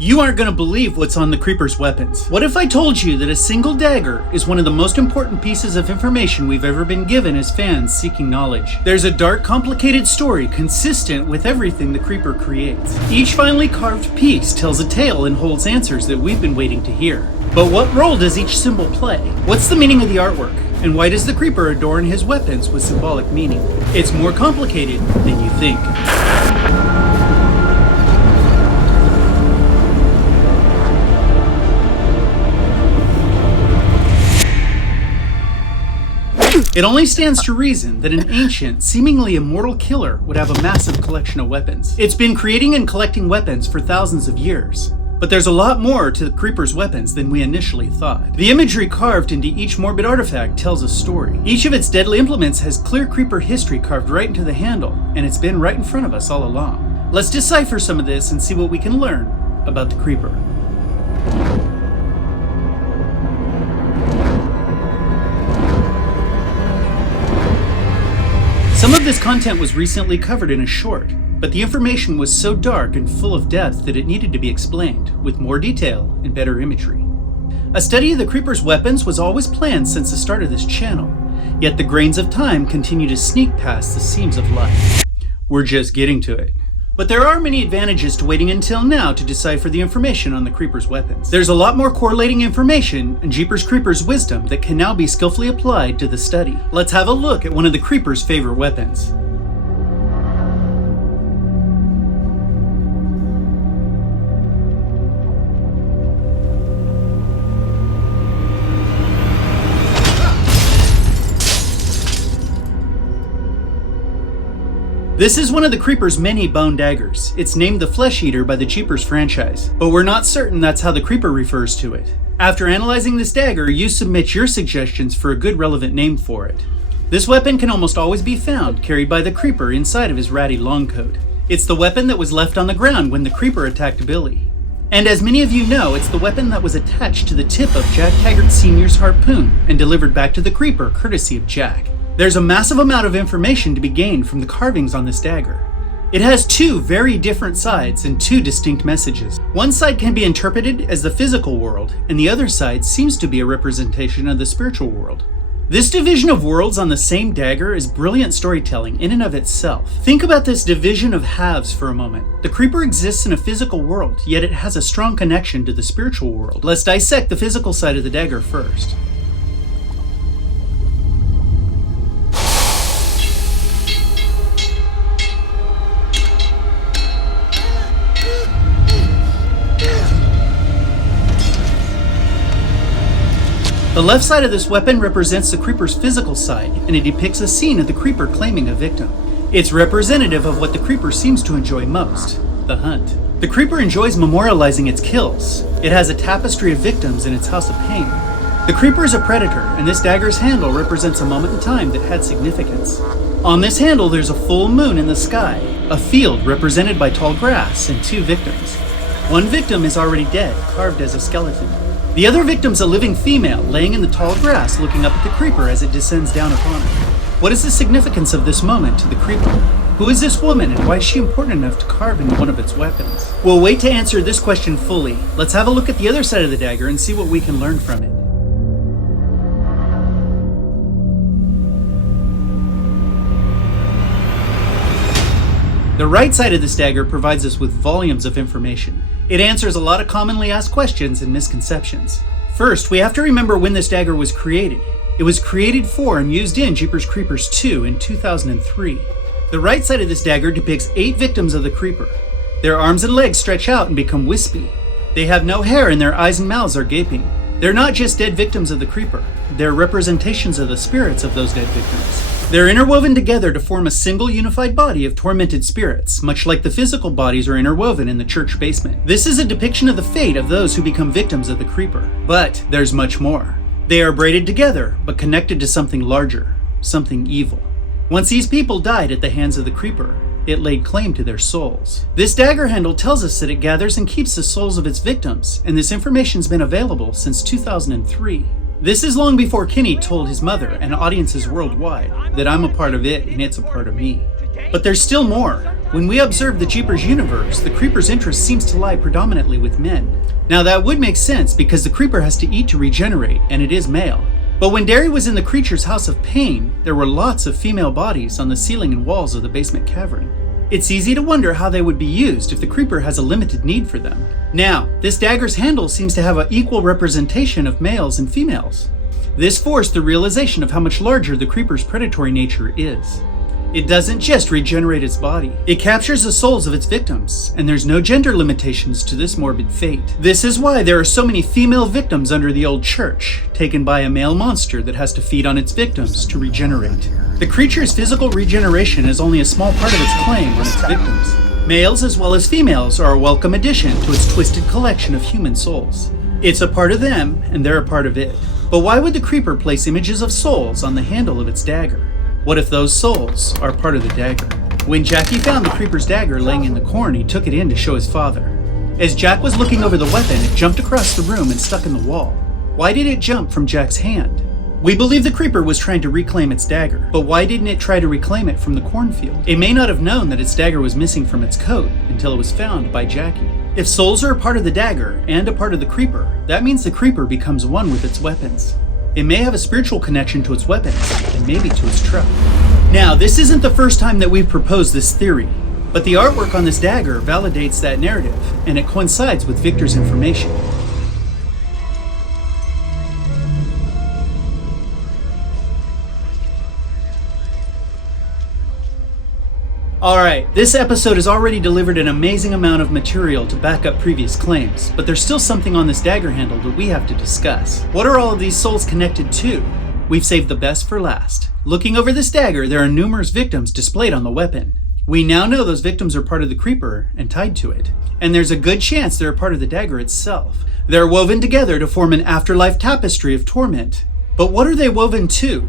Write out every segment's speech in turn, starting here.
You aren't going to believe what's on the Creeper's weapons. What if I told you that a single dagger is one of the most important pieces of information we've ever been given as fans seeking knowledge? There's a dark, complicated story consistent with everything the Creeper creates. Each finely carved piece tells a tale and holds answers that we've been waiting to hear. But what role does each symbol play? What's the meaning of the artwork? And why does the Creeper adorn his weapons with symbolic meaning? It's more complicated than you think. It only stands to reason that an ancient, seemingly immortal killer would have a massive collection of weapons. It's been creating and collecting weapons for thousands of years. But there's a lot more to the Creeper's weapons than we initially thought. The imagery carved into each morbid artifact tells a story. Each of its deadly implements has clear Creeper history carved right into the handle, and it's been right in front of us all along. Let's decipher some of this and see what we can learn about the Creeper. Some of this content was recently covered in a short, but the information was so dark and full of depth that it needed to be explained, with more detail and better imagery. A study of the Creeper's weapons was always planned since the start of this channel, yet the grains of time continue to sneak past the seams of life. We're just getting to it. But there are many advantages to waiting until now to decipher the information on the Creeper's weapons. There's a lot more correlating information and Jeepers Creepers wisdom that can now be skillfully applied to the study. Let's have a look at one of the Creeper's favorite weapons. This is one of the Creeper's many bone daggers. It's named the Flesh Eater by the Jeepers franchise, but we're not certain that's how the Creeper refers to it. After analyzing this dagger, you submit your suggestions for a good relevant name for it. This weapon can almost always be found carried by the Creeper inside of his ratty long coat. It's the weapon that was left on the ground when the Creeper attacked Billy. And as many of you know, it's the weapon that was attached to the tip of Jack Taggart Sr.'s harpoon and delivered back to the Creeper courtesy of Jack. There's a massive amount of information to be gained from the carvings on this dagger. It has two very different sides and two distinct messages. One side can be interpreted as the physical world, and the other side seems to be a representation of the spiritual world. This division of worlds on the same dagger is brilliant storytelling in and of itself. Think about this division of halves for a moment. The Creeper exists in a physical world, yet it has a strong connection to the spiritual world. Let's dissect the physical side of the dagger first. The left side of this weapon represents the Creeper's physical side, and it depicts a scene of the Creeper claiming a victim. It's representative of what the Creeper seems to enjoy most, the hunt. The Creeper enjoys memorializing its kills. It has a tapestry of victims in its house of pain. The Creeper is a predator, and this dagger's handle represents a moment in time that had significance. On this handle, there's a full moon in the sky, a field represented by tall grass, and two victims. One victim is already dead, carved as a skeleton. The other victim's a living female, laying in the tall grass looking up at the Creeper as it descends down upon her. What is the significance of this moment to the Creeper? Who is this woman and why is she important enough to carve into one of its weapons? We'll wait to answer this question fully. Let's have a look at the other side of the dagger and see what we can learn from it. The right side of this dagger provides us with volumes of information. It answers a lot of commonly asked questions and misconceptions. First, we have to remember when this dagger was created. It was created for and used in Jeepers Creepers 2 in 2003. The right side of this dagger depicts 8 victims of the Creeper. Their arms and legs stretch out and become wispy. They have no hair and their eyes and mouths are gaping. They're not just dead victims of the Creeper. They're representations of the spirits of those dead victims. They're interwoven together to form a single unified body of tormented spirits, much like the physical bodies are interwoven in the church basement. This is a depiction of the fate of those who become victims of the Creeper. But there's much more. They are braided together, but connected to something larger, something evil. Once these people died at the hands of the Creeper, it laid claim to their souls. This dagger handle tells us that it gathers and keeps the souls of its victims, and this information's been available since 2003. This is long before Kenny told his mother and audiences worldwide that I'm a part of it and it's a part of me. But there's still more. When we observe the Jeepers universe, the Creeper's interest seems to lie predominantly with men. Now that would make sense because the Creeper has to eat to regenerate, and it is male. But when Derry was in the creature's house of pain, there were lots of female bodies on the ceiling and walls of the basement cavern. It's easy to wonder how they would be used if the Creeper has a limited need for them. Now, this dagger's handle seems to have an equal representation of males and females. This forced the realization of how much larger the Creeper's predatory nature is. It doesn't just regenerate its body, it captures the souls of its victims, and there's no gender limitations to this morbid fate. This is why there are so many female victims under the old church, taken by a male monster that has to feed on its victims to regenerate. The creature's physical regeneration is only a small part of its claim on its victims. Males as well as females are a welcome addition to its twisted collection of human souls. It's a part of them, and they're a part of it. But why would the Creeper place images of souls on the handle of its dagger? What if those souls are part of the dagger? When Jackie found the Creeper's dagger laying in the corn, he took it in to show his father. As Jack was looking over the weapon, it jumped across the room and stuck in the wall. Why did it jump from Jack's hand? We believe the Creeper was trying to reclaim its dagger, but why didn't it try to reclaim it from the cornfield? It may not have known that its dagger was missing from its coat until it was found by Jackie. If souls are a part of the dagger and a part of the Creeper, that means the Creeper becomes one with its weapons. It may have a spiritual connection to its weapons, and maybe to its truck. Now, this isn't the first time that we've proposed this theory, but the artwork on this dagger validates that narrative, and it coincides with Victor's information. Alright, this episode has already delivered an amazing amount of material to back up previous claims, but there's still something on this dagger handle that we have to discuss. What are all of these souls connected to? We've saved the best for last. Looking over this dagger, there are numerous victims displayed on the weapon. We now know those victims are part of the Creeper and tied to it, and there's a good chance they're a part of the dagger itself. They're woven together to form an afterlife tapestry of torment. But what are they woven to?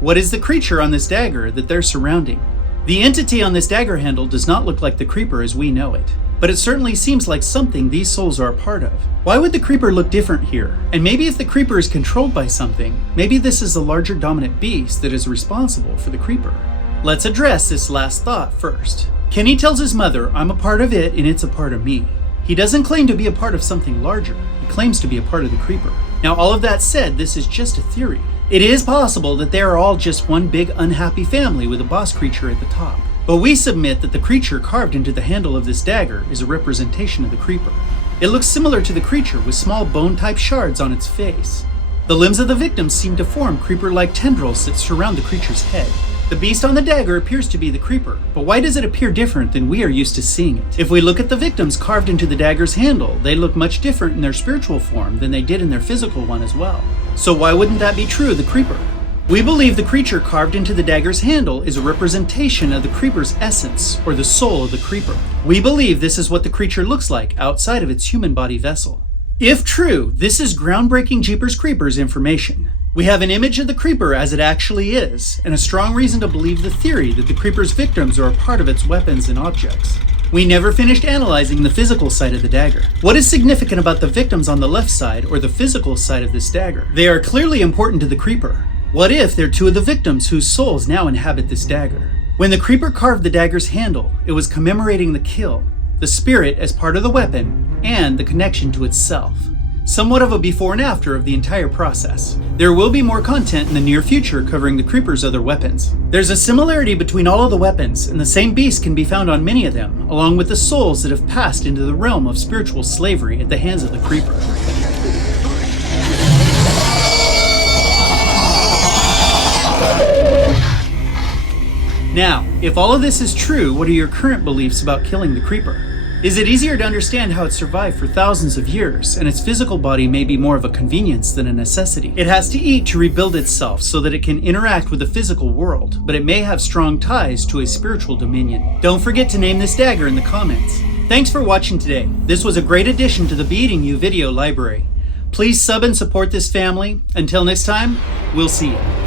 What is the creature on this dagger that they're surrounding? The entity on this dagger handle does not look like the Creeper as we know it, but it certainly seems like something these souls are a part of. Why would the Creeper look different here? And maybe if the Creeper is controlled by something, maybe this is the larger dominant beast that is responsible for the Creeper. Let's address this last thought first. Kenny tells his mother, "I'm a part of it and it's a part of me." He doesn't claim to be a part of something larger, he claims to be a part of the Creeper. Now all of that said, this is just a theory. It is possible that they are all just one big unhappy family with a boss creature at the top. But we submit that the creature carved into the handle of this dagger is a representation of the Creeper. It looks similar to the creature with small bone-type shards on its face. The limbs of the victims seem to form creeper-like tendrils that surround the creature's head. The beast on the dagger appears to be the Creeper, but why does it appear different than we are used to seeing it? If we look at the victims carved into the dagger's handle, they look much different in their spiritual form than they did in their physical one as well. So why wouldn't that be true of the Creeper? We believe the creature carved into the dagger's handle is a representation of the Creeper's essence, or the soul of the Creeper. We believe this is what the creature looks like outside of its human body vessel. If true, this is groundbreaking Jeepers Creepers information. We have an image of the Creeper as it actually is, and a strong reason to believe the theory that the Creeper's victims are a part of its weapons and objects. We never finished analyzing the physical side of the dagger. What is significant about the victims on the left side, or the physical side of this dagger? They are clearly important to the Creeper. What if they're two of the victims whose souls now inhabit this dagger? When the Creeper carved the dagger's handle, it was commemorating the kill, the spirit as part of the weapon, and the connection to itself. Somewhat of a before and after of the entire process. There will be more content in the near future covering the Creeper's other weapons. There's a similarity between all of the weapons, and the same beast can be found on many of them, along with the souls that have passed into the realm of spiritual slavery at the hands of the Creeper. Now, if all of this is true, what are your current beliefs about killing the Creeper? Is it easier to understand how it survived for thousands of years, and its physical body may be more of a convenience than a necessity? It has to eat to rebuild itself so that it can interact with the physical world, but it may have strong ties to a spiritual dominion. Don't forget to name this dagger in the comments. Thanks for watching today. This was a great addition to the Be Eating You video library. Please sub and support this family. Until next time, we'll see you.